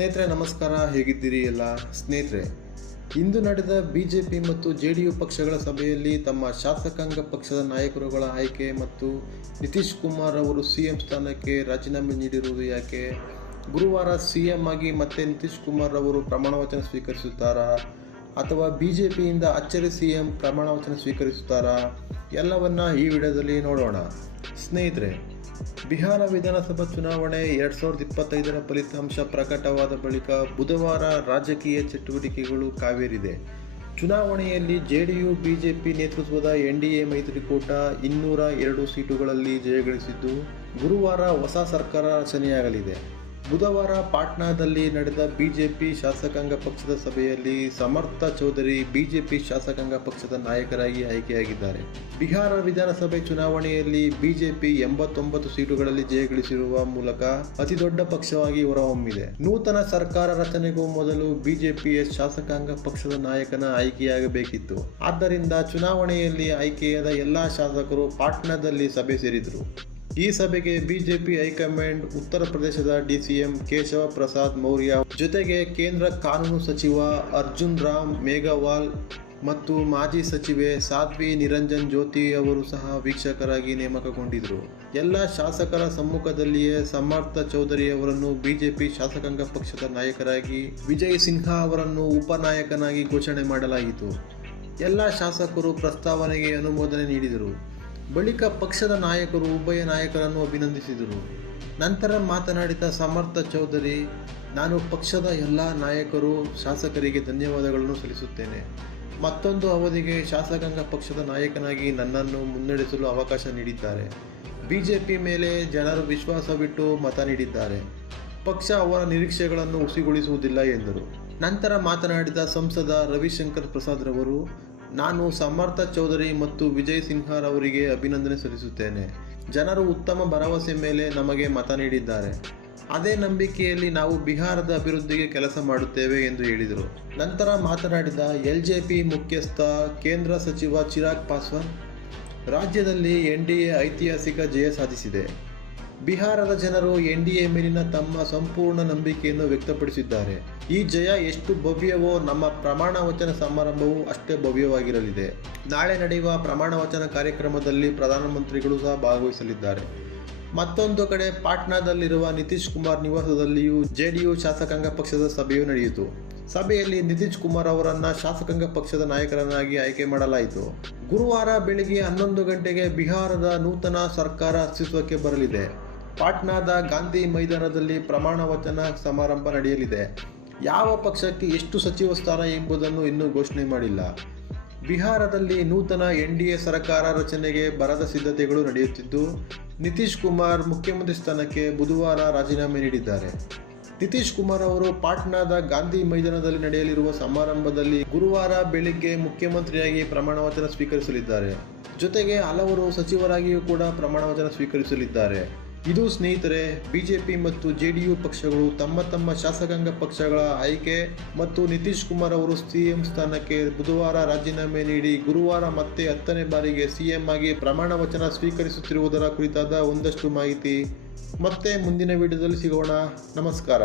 ನಮಸ್ಕಾರ. ಹೇಗಿದ್ದೀರಿ ಎಲ್ಲ? ಸ್ನೇಹಿತರೆ, ಇಂದು ನಡೆದ ಬಿಜೆಪಿ ಮತ್ತು ಜೆ ಡಿ ಯು ಪಕ್ಷಗಳ ಸಭೆಯಲ್ಲಿ ತಮ್ಮ ಶಾಸಕಾಂಗ ಪಕ್ಷದ ನಾಯಕರುಗಳ ಆಯ್ಕೆ ಮತ್ತು ನಿತೀಶ್ ಕುಮಾರ್ ಅವರು ಸಿಎಂ ಸ್ಥಾನಕ್ಕೆ ರಾಜೀನಾಮೆ ನೀಡಿರುವುದು ಯಾಕೆ? ಗುರುವಾರ ಸಿಎಂ ಆಗಿ ಮತ್ತೆ ನಿತೀಶ್ ಕುಮಾರ್ ಅವರು ಪ್ರಮಾಣ ವಚನ ಸ್ವೀಕರಿಸುತ್ತಾರಾ? ಅಥವಾ ಬಿ ಜೆ ಪಿಯಿಂದ ಅಚ್ಚರಿ ಸಿಎಂ ಪ್ರಮಾಣವಚನ ಸ್ವೀಕರಿಸುತ್ತಾರಾ? ಎಲ್ಲವನ್ನ ಈ ವಿಡಿಯೋದಲ್ಲಿ ನೋಡೋಣ. ಸ್ನೇಹಿತರೆ ಬಿಹಾರ ವಿಧಾನಸಭಾ ಚುನಾವಣೆ ಎರಡು ಸಾವಿರದ ಇಪ್ಪತ್ತೈದರ ಫಲಿತಾಂಶ ಪ್ರಕಟವಾದ ಬಳಿಕ ಬುಧವಾರ ರಾಜಕೀಯ ಚಟುವಟಿಕೆಗಳು ಕಾವೇರಿದೆ. ಚುನಾವಣೆಯಲ್ಲಿ ಜೆಡಿಯು, ಬಿಜೆಪಿ ನೇತೃತ್ವದ ಎನ್ಡಿಎ ಮೈತ್ರಿಕೂಟ ಇನ್ನೂರ ಎರಡು ಸೀಟುಗಳಲ್ಲಿ ಜಯಗಳಿಸಿದ್ದು ಗುರುವಾರ ಹೊಸ ಸರ್ಕಾರ ರಚನೆಯಾಗಲಿದೆ. ಬುಧವಾರ ಪಾಟ್ನಾದಲ್ಲಿ ನಡೆದ ಬಿಜೆಪಿ ಶಾಸಕಾಂಗ ಪಕ್ಷದ ಸಭೆಯಲ್ಲಿ ಸಮರ್ಥ ಚೌಧರಿ ಬಿಜೆಪಿ ಶಾಸಕಾಂಗ ಪಕ್ಷದ ನಾಯಕರಾಗಿ ಆಯ್ಕೆಯಾಗಿದ್ದಾರೆ. ಬಿಹಾರ ವಿಧಾನಸಭೆ ಚುನಾವಣೆಯಲ್ಲಿ ಬಿಜೆಪಿ ಎಂಬತ್ತೊಂಬತ್ತು ಸೀಟುಗಳಲ್ಲಿ ಜಯಗಳಿಸಿರುವ ಮೂಲಕ ಅತಿದೊಡ್ಡ ಪಕ್ಷವಾಗಿ ಹೊರಹೊಮ್ಮಿದೆ. ನೂತನ ಸರ್ಕಾರ ರಚನೆಗೂ ಮೊದಲು ಬಿಜೆಪಿಯ ಶಾಸಕಾಂಗ ಪಕ್ಷದ ನಾಯಕನ ಆಯ್ಕೆಯಾಗಬೇಕಿತ್ತು. ಆದ್ದರಿಂದ ಚುನಾವಣೆಯಲ್ಲಿ ಆಯ್ಕೆಯಾದ ಎಲ್ಲಾ ಶಾಸಕರು ಪಾಟ್ನಾದಲ್ಲಿ ಸಭೆ ಸೇರಿದರು. ಈ ಸಭೆಗೆ ಬಿಜೆಪಿ ಹೈಕಮಾಂಡ್ ಉತ್ತರ ಪ್ರದೇಶದ ಡಿಸಿಎಂ ಕೇಶವ ಪ್ರಸಾದ್ ಮೌರ್ಯ ಜೊತೆಗೆ ಕೇಂದ್ರ ಕಾನೂನು ಸಚಿವ ಅರ್ಜುನ್ ರಾಮ್ ಮೇಘವಾಲ್ ಮತ್ತು ಮಾಜಿ ಸಚಿವೆ ಸಾಧ್ವಿ ನಿರಂಜನ್ ಜ್ಯೋತಿ ಅವರು ಸಹ ವೀಕ್ಷಕರಾಗಿ ನೇಮಕಗೊಂಡಿದ್ದರು. ಎಲ್ಲ ಶಾಸಕರ ಸಮ್ಮುಖದಲ್ಲಿಯೇ ಸಮರ್ಥ ಚೌಧರಿ ಅವರನ್ನು ಬಿಜೆಪಿ ಶಾಸಕಾಂಗ ಪಕ್ಷದ ನಾಯಕರಾಗಿ ವಿಜಯ್ ಸಿನ್ಹಾ ಅವರನ್ನು ಉಪನಾಯಕನಾಗಿ ಘೋಷಣೆ ಮಾಡಲಾಯಿತು. ಎಲ್ಲ ಶಾಸಕರು ಪ್ರಸ್ತಾವನೆಗೆ ಅನುಮೋದನೆ ನೀಡಿದರು. ಬಳಿಕ ಪಕ್ಷದ ನಾಯಕರು, ಉಭಯ ನಾಯಕರನ್ನು ಅಭಿನಂದಿಸಿದರು. ನಂತರ ಮಾತನಾಡಿದ ಸಮರ್ಥ ಚೌಧರಿ, ನಾನು ಪಕ್ಷದ ಎಲ್ಲ ನಾಯಕರು, ಶಾಸಕರಿಗೆ ಧನ್ಯವಾದಗಳನ್ನು ಸಲ್ಲಿಸುತ್ತೇನೆ. ಮತ್ತೊಂದು ಅವಧಿಗೆ ಶಾಸಕಾಂಗ ಪಕ್ಷದ ನಾಯಕನಾಗಿ ನನ್ನನ್ನು ಮುನ್ನಡೆಸಲು ಅವಕಾಶ ನೀಡಿದ್ದಾರೆ. ಬಿಜೆಪಿ ಮೇಲೆ ಜನರು ವಿಶ್ವಾಸವಿಟ್ಟು ಮತ ನೀಡಿದ್ದಾರೆ. ಪಕ್ಷ ಅವರ ನಿರೀಕ್ಷೆಗಳನ್ನು ಹುಸಿಗೊಳಿಸುವುದಿಲ್ಲ ಎಂದರು. ನಂತರ ಮಾತನಾಡಿದ ಸಂಸದ ರವಿಶಂಕರ್ ಪ್ರಸಾದ್ ರವರು ನಾನು ಸಮರ್ಥ ಚೌಧರಿ ಮತ್ತು ವಿಜಯ್ ಸಿನ್ಹಾರ್ ಅವರಿಗೆ ಅಭಿನಂದನೆ ಸಲ್ಲಿಸುತ್ತೇನೆ. ಜನರು ಉತ್ತಮ ಭರವಸೆ ಮೇಲೆ ನಮಗೆ ಮತ ನೀಡಿದ್ದಾರೆ. ಅದೇ ನಂಬಿಕೆಯಲ್ಲಿ ನಾವು ಬಿಹಾರದ ಅಭಿವೃದ್ಧಿಗೆ ಕೆಲಸ ಮಾಡುತ್ತೇವೆ ಎಂದು ಹೇಳಿದರು. ನಂತರ ಮಾತನಾಡಿದ ಎಲ್ಜೆಪಿ ಮುಖ್ಯಸ್ಥ ಕೇಂದ್ರ ಸಚಿವ ಚಿರಾಗ್ ಪಾಸ್ವಾನ್, ರಾಜ್ಯದಲ್ಲಿ ಎನ್ಡಿಎ ಐತಿಹಾಸಿಕ ಜಯ ಸಾಧಿಸಿದೆ. ಬಿಹಾರದ ಜನರು ಎನ್ಡಿಎ ಮೇಲಿನ ತಮ್ಮ ಸಂಪೂರ್ಣ ನಂಬಿಕೆಯನ್ನು ವ್ಯಕ್ತಪಡಿಸಿದ್ದಾರೆ. ಈ ಜಯ ಎಷ್ಟು ಭವ್ಯವೋ ನಮ್ಮ ಪ್ರಮಾಣ ವಚನ ಸಮಾರಂಭವು ಅಷ್ಟೇ ಭವ್ಯವಾಗಿರಲಿದೆ. ನಾಳೆ ನಡೆಯುವ ಪ್ರಮಾಣ ವಚನ ಕಾರ್ಯಕ್ರಮದಲ್ಲಿ ಪ್ರಧಾನಮಂತ್ರಿಗಳು ಸಹ ಭಾಗವಹಿಸಲಿದ್ದಾರೆ. ಮತ್ತೊಂದು ಕಡೆ ಪಾಟ್ನಾದಲ್ಲಿರುವ ನಿತೀಶ್ ಕುಮಾರ್ ನಿವಾಸದಲ್ಲಿಯೂ ಜೆಡಿಯು ಶಾಸಕಾಂಗ ಪಕ್ಷದ ಸಭೆಯು ನಡೆಯಿತು. ಸಭೆಯಲ್ಲಿ ನಿತೀಶ್ ಕುಮಾರ್ ಅವರನ್ನ ಶಾಸಕಾಂಗ ಪಕ್ಷದ ನಾಯಕರನ್ನಾಗಿ ಆಯ್ಕೆ ಮಾಡಲಾಯಿತು. ಗುರುವಾರ ಬೆಳಿಗ್ಗೆ ಹನ್ನೊಂದು ಗಂಟೆಗೆ ಬಿಹಾರದ ನೂತನ ಸರ್ಕಾರ ಅಸ್ತಿತ್ವಕ್ಕೆ ಬರಲಿದೆ. ಪಾಟ್ನಾದ ಗಾಂಧಿ ಮೈದಾನದಲ್ಲಿ ಪ್ರಮಾಣ ವಚನ ಸಮಾರಂಭ ನಡೆಯಲಿದೆ. ಯಾವ ಪಕ್ಷಕ್ಕೆ ಎಷ್ಟು ಸಚಿವ ಸ್ಥಾನ ಎಂಬುದನ್ನು ಇನ್ನೂ ಘೋಷಣೆ ಮಾಡಿಲ್ಲ. ಬಿಹಾರದಲ್ಲಿ ನೂತನ ಎನ್ಡಿಎ ಸರ್ಕಾರ ರಚನೆಗೆ ಬರದ ಸಿದ್ಧತೆಗಳು ನಡೆಯುತ್ತಿದ್ದು, ನಿತೀಶ್ ಕುಮಾರ್ ಮುಖ್ಯಮಂತ್ರಿ ಸ್ಥಾನಕ್ಕೆ ಬುಧವಾರ ರಾಜೀನಾಮೆ ನೀಡಿದ್ದಾರೆ. ನಿತೀಶ್ ಕುಮಾರ್ ಅವರು ಪಾಟ್ನಾದ ಗಾಂಧಿ ಮೈದಾನದಲ್ಲಿ ನಡೆಯಲಿರುವ ಸಮಾರಂಭದಲ್ಲಿ ಗುರುವಾರ ಬೆಳಿಗ್ಗೆ ಮುಖ್ಯಮಂತ್ರಿಯಾಗಿ ಪ್ರಮಾಣವಚನ ಸ್ವೀಕರಿಸಲಿದ್ದಾರೆ. ಜೊತೆಗೆ ಹಲವರು ಸಚಿವರಾಗಿಯೂ ಕೂಡ ಪ್ರಮಾಣವಚನ ಸ್ವೀಕರಿಸಲಿದ್ದಾರೆ. ಇದು ಸ್ನೇಹಿತರೆ, ಬಿಜೆಪಿ ಮತ್ತು ಜೆಡಿಯು ಪಕ್ಷಗಳು ತಮ್ಮ ತಮ್ಮ ಶಾಸಕಾಂಗ ಪಕ್ಷಗಳ ಆಯ್ಕೆ ಮತ್ತು ನಿತೀಶ್ ಕುಮಾರ್ ಅವರು ಸಿಎಂ ಸ್ಥಾನಕ್ಕೆ ಬುಧವಾರ ರಾಜೀನಾಮೆ ನೀಡಿ ಗುರುವಾರ ಮತ್ತೆ ಹತ್ತನೇ ಬಾರಿಗೆ ಸಿಎಂ ಆಗಿ ಪ್ರಮಾಣ ವಚನ ಸ್ವೀಕರಿಸುತ್ತಿರುವುದರ ಕುರಿತಾದ ಒಂದಷ್ಟು ಮಾಹಿತಿ ಮತ್ತೆ ಮುಂದಿನ ವಿಡಿಯೋದಲ್ಲಿ ಸಿಗೋಣ. ನಮಸ್ಕಾರ.